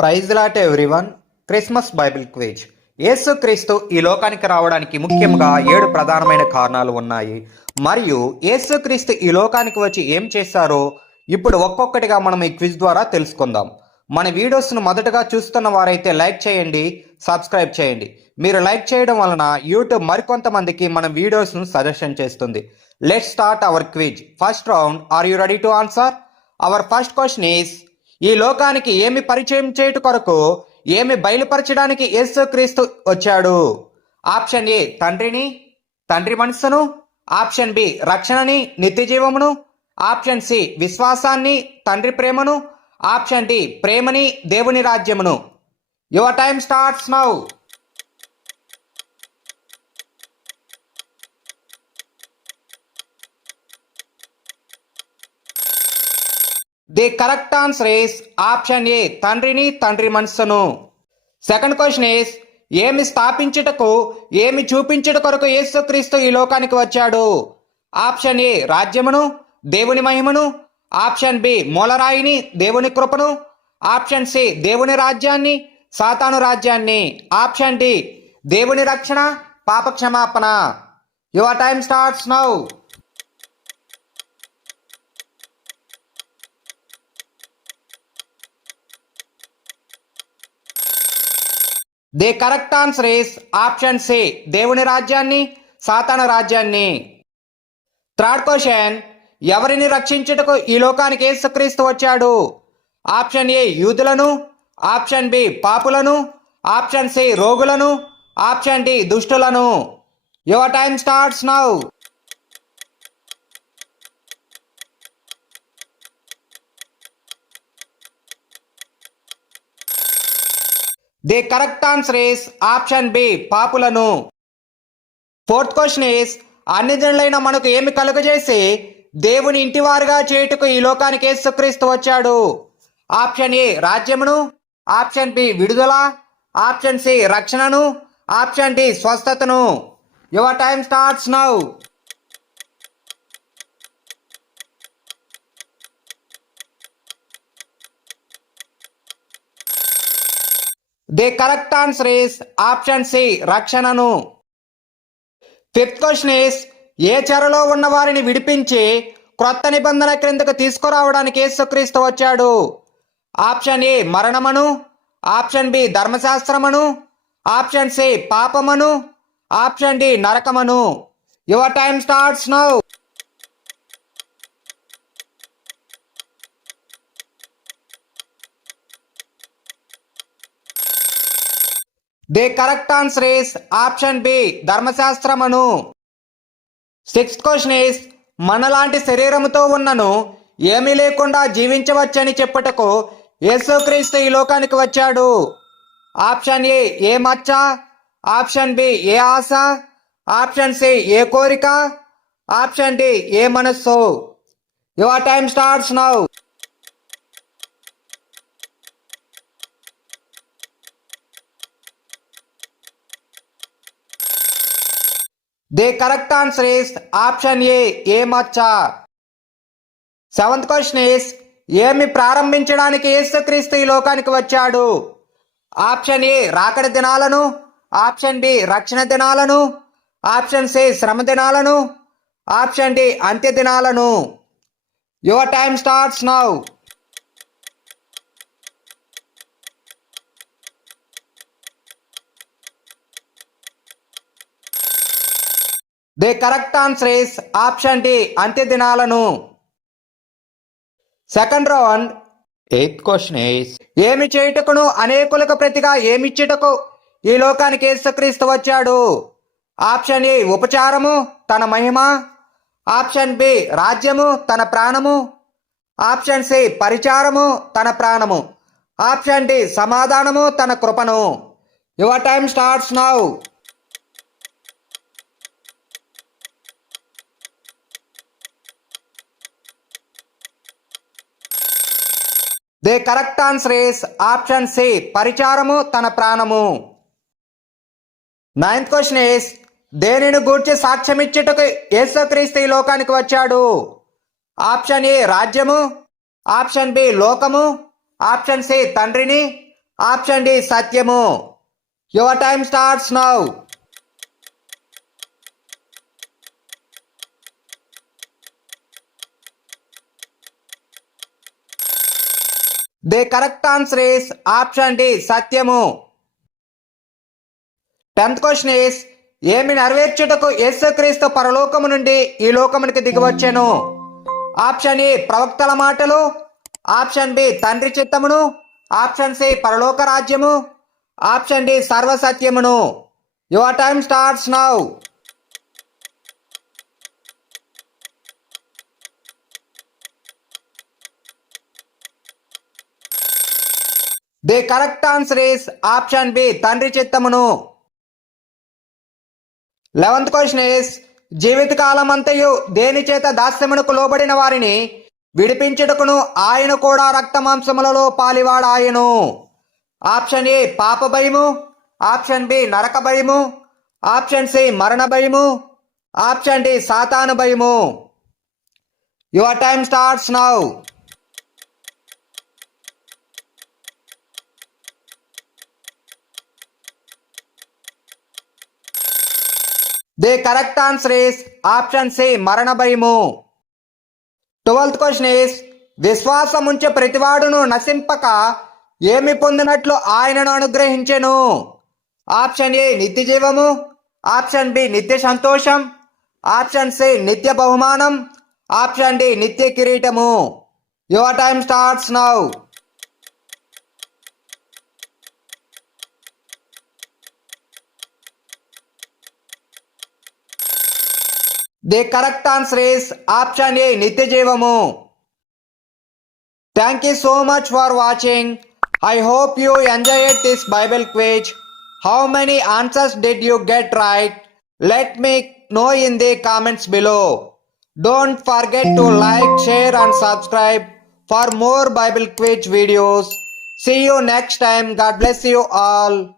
Praise lord everyone Christmas Bible quiz క్రీస్తు ఈ లోకానికి రావడానికి ముఖ్యంగా ఏడు ప్రధానమైన కారణాలు ఉన్నాయి మరియు క్రీస్తు ఈ లోకానికి వచ్చి ఏం చేశారో ఇప్పుడు ఒక్కొక్కటిగా మనం ఈ క్విజ్ ద్వారా తెలుసుకుందాం మన వీడియోస్ను మొదటగా చూస్తున్న వారైతే లైక్ చేయండి సబ్స్క్రైబ్ చేయండి మీరు లైక్ చేయడం వలన యూట్యూబ్ మరికొంతమందికి మన వీడియోస్ను సజెషన్ చేస్తుంది let start our quiz first round are you ready to answer our first question is ఈ లోకానికి ఏమి పరిచయం చేయుట కొరకు ఏమి బయలుపరచడానికి క్రీస్తు వచ్చాడు ఆప్షన్ ఏ తండ్రిని తండ్రి మనస్సును ఆప్షన్ బి రక్షణని నిత్యజీవమును ఆప్షన్ సి విశ్వాసాన్ని తండ్రి ప్రేమను ఆప్షన్ డి ప్రేమని దేవుని రాజ్యమును your time starts now the correct answer is option A తండ్రిని తండ్రి మనస్సును సెకండ్ క్వశ్చన్ ఈస్ ఏమి స్థాపించుటకు ఏమి చూపించుట కొరకు యేసుక్రీస్తు ఈ లోకానికి వచ్చాడు ఆప్షన్ ఏ రాజ్యమును దేవుని మహిమను ఆప్షన్ బి మూలరాయిని దేవుని కృపను ఆప్షన్ సి దేవుని రాజ్యాన్ని సాతాను రాజ్యాన్ని ఆప్షన్ డి దేవుని రక్షణ పాప క్షమాపణ your time starts now the correct answer is option C దేవుని రాజ్యాన్ని సాతాన రాజ్యాన్ని థర్డ్ క్వశ్చన్ ఎవరిని రక్షించుటకు ఈ లోకానికి సుక్రీస్తు వచ్చాడు ఆప్షన్ ఏ యూదులను ఆప్షన్ బి పాపులను ఆప్షన్ సి రోగులను ఆప్షన్ డి దుష్టులను your time starts now the correct answer is option B పాపులను ఫోర్త్ క్వశ్చన్ ఇస్ అన్ని జనులైన మనకు ఏమి కలుగజేసి దేవుని ఇంటివారుగా చేయుటకు ఈ లోకానికి సుక్రీస్తు వచ్చాడు ఆప్షన్ ఏ రాజ్యమును ఆప్షన్ బి విడుదల ఆప్షన్ సి రక్షణను ఆప్షన్ డి స్వస్థతను your time starts now the correct answer is option C రక్షణను ఫిఫ్త్ క్వశ్చన్ ఈస్ ఏ చెరలో ఉన్న వారిని విడిపించి క్రొత్త నిబంధన క్రిందకు తీసుకురావడానికి యేసుక్రీస్తు వచ్చాడు ఆప్షన్ ఏ మరణమను ఆప్షన్ బి ధర్మశాస్త్రమను ఆప్షన్ సి పాపమను option D నరకమను your time starts now the correct answer is option B ధర్మశాస్త్రమును సిక్స్త్ క్వశ్చన్ ఇస్ మనలాంటి శరీరముతో ఉన్నను ఏమీ లేకుండా జీవించవచ్చని చెప్పుటకు యేసుక్రీస్తు ఈ లోకానికి వచ్చాడు ఆప్షన్ ఏ ఏ మచ్చ ఆప్షన్ బి ఏ ఆశ ఆప్షన్ సి ఏ కోరిక ఆప్షన్ డి ఏ మనస్సు your time starts now the correct answer is option A ఏ మచ్చ సెవెంత్ క్వశ్చన్ ఇస్ ఏమి ప్రారంభించడానికి క్రీస్తు ఈ లోకానికి వచ్చాడు ఆప్షన్ ఏ రాకడ దినాలను ఆప్షన్ బి రక్షణ దినాలను ఆప్షన్ సి శ్రమ దినాలను ఆప్షన్ డి అంత్య దినాలను your time starts now the correct answer is option D అంత్యదినాలను second round eighth question is ఏమి చేయుటకును అనేకులకు ప్రతిగా ఏమిచ్చుటకు ఈ లోకానికి యేసుక్రీస్తు వచ్చాడు ఆప్షన్ ఏ ఉపచారము తన మహిమ ఆప్షన్ బి రాజ్యము తన ప్రాణము ఆప్షన్ సి పరిచారము తన ప్రాణము ఆప్షన్ డి సమాధానము తన కృపను your time starts now the correct answer is option C పరిచారము తన ప్రాణము నైన్త్ క్వశ్చన్ ఇస్ దేనిని గూర్చి సాక్ష్యమిచ్చుటకు యేసుక్రీస్తు ఈ లోకానికి వచ్చాడు ఆప్షన్ ఏ రాజ్యము ఆప్షన్ బి లోకము ఆప్షన్ సి తండ్రిని ఆప్షన్ డి సత్యము your time starts now the correct answer is option D సత్యము టెన్త్ క్వశ్చన్ ఇస్ ఏమి నెరవేర్చుటకు క్రీస్తు పరలోకము నుండి ఈ లోకమునికి దిగివచ్చాను ఆప్షన్ ఏ ప్రవక్తల మాటలు ఆప్షన్ బి తండ్రి చిత్తమును ఆప్షన్ సి పరలోక రాజ్యము option D సర్వసత్యమును your time starts now the correct answer is option B తండ్రి చిత్తమును లెవెంత్ క్వశ్చన్ ఈస్ అంతయు దేని చేత దాస్యమునకు లోబడిన వారిని విడిపించుటకును ఆయన కూడా రక్తమాంసములలో పాలివాడాయను ఆప్షన్ ఏ పాప భయము ఆప్షన్ బి నరక భయము ఆప్షన్ సి మరణ భయము ఆప్షన్ డి సాతాను భయము your time starts now the correct answer is option C మరణ భయము ట్వెల్త్ క్వశ్చన్ ఇస్ విశ్వాసముంచే ప్రతివాడును నశింపక ఏమి పొందినట్లు ఆయనను అనుగ్రహించెను ఆప్షన్ ఏ నిత్య జీవము ఆప్షన్ బి నిత్య సంతోషం ఆప్షన్ సి నిత్య బహుమానం ఆప్షన్ డి నిత్య కిరీటము your time starts now The correct answer is option A, Nityajeevamu. Thank you so much for watching. I hope you enjoyed this Bible quiz. How many answers did you get right? Let me know in the comments below. Don't forget to like, share and subscribe for more Bible quiz videos. See you next time. God bless you all.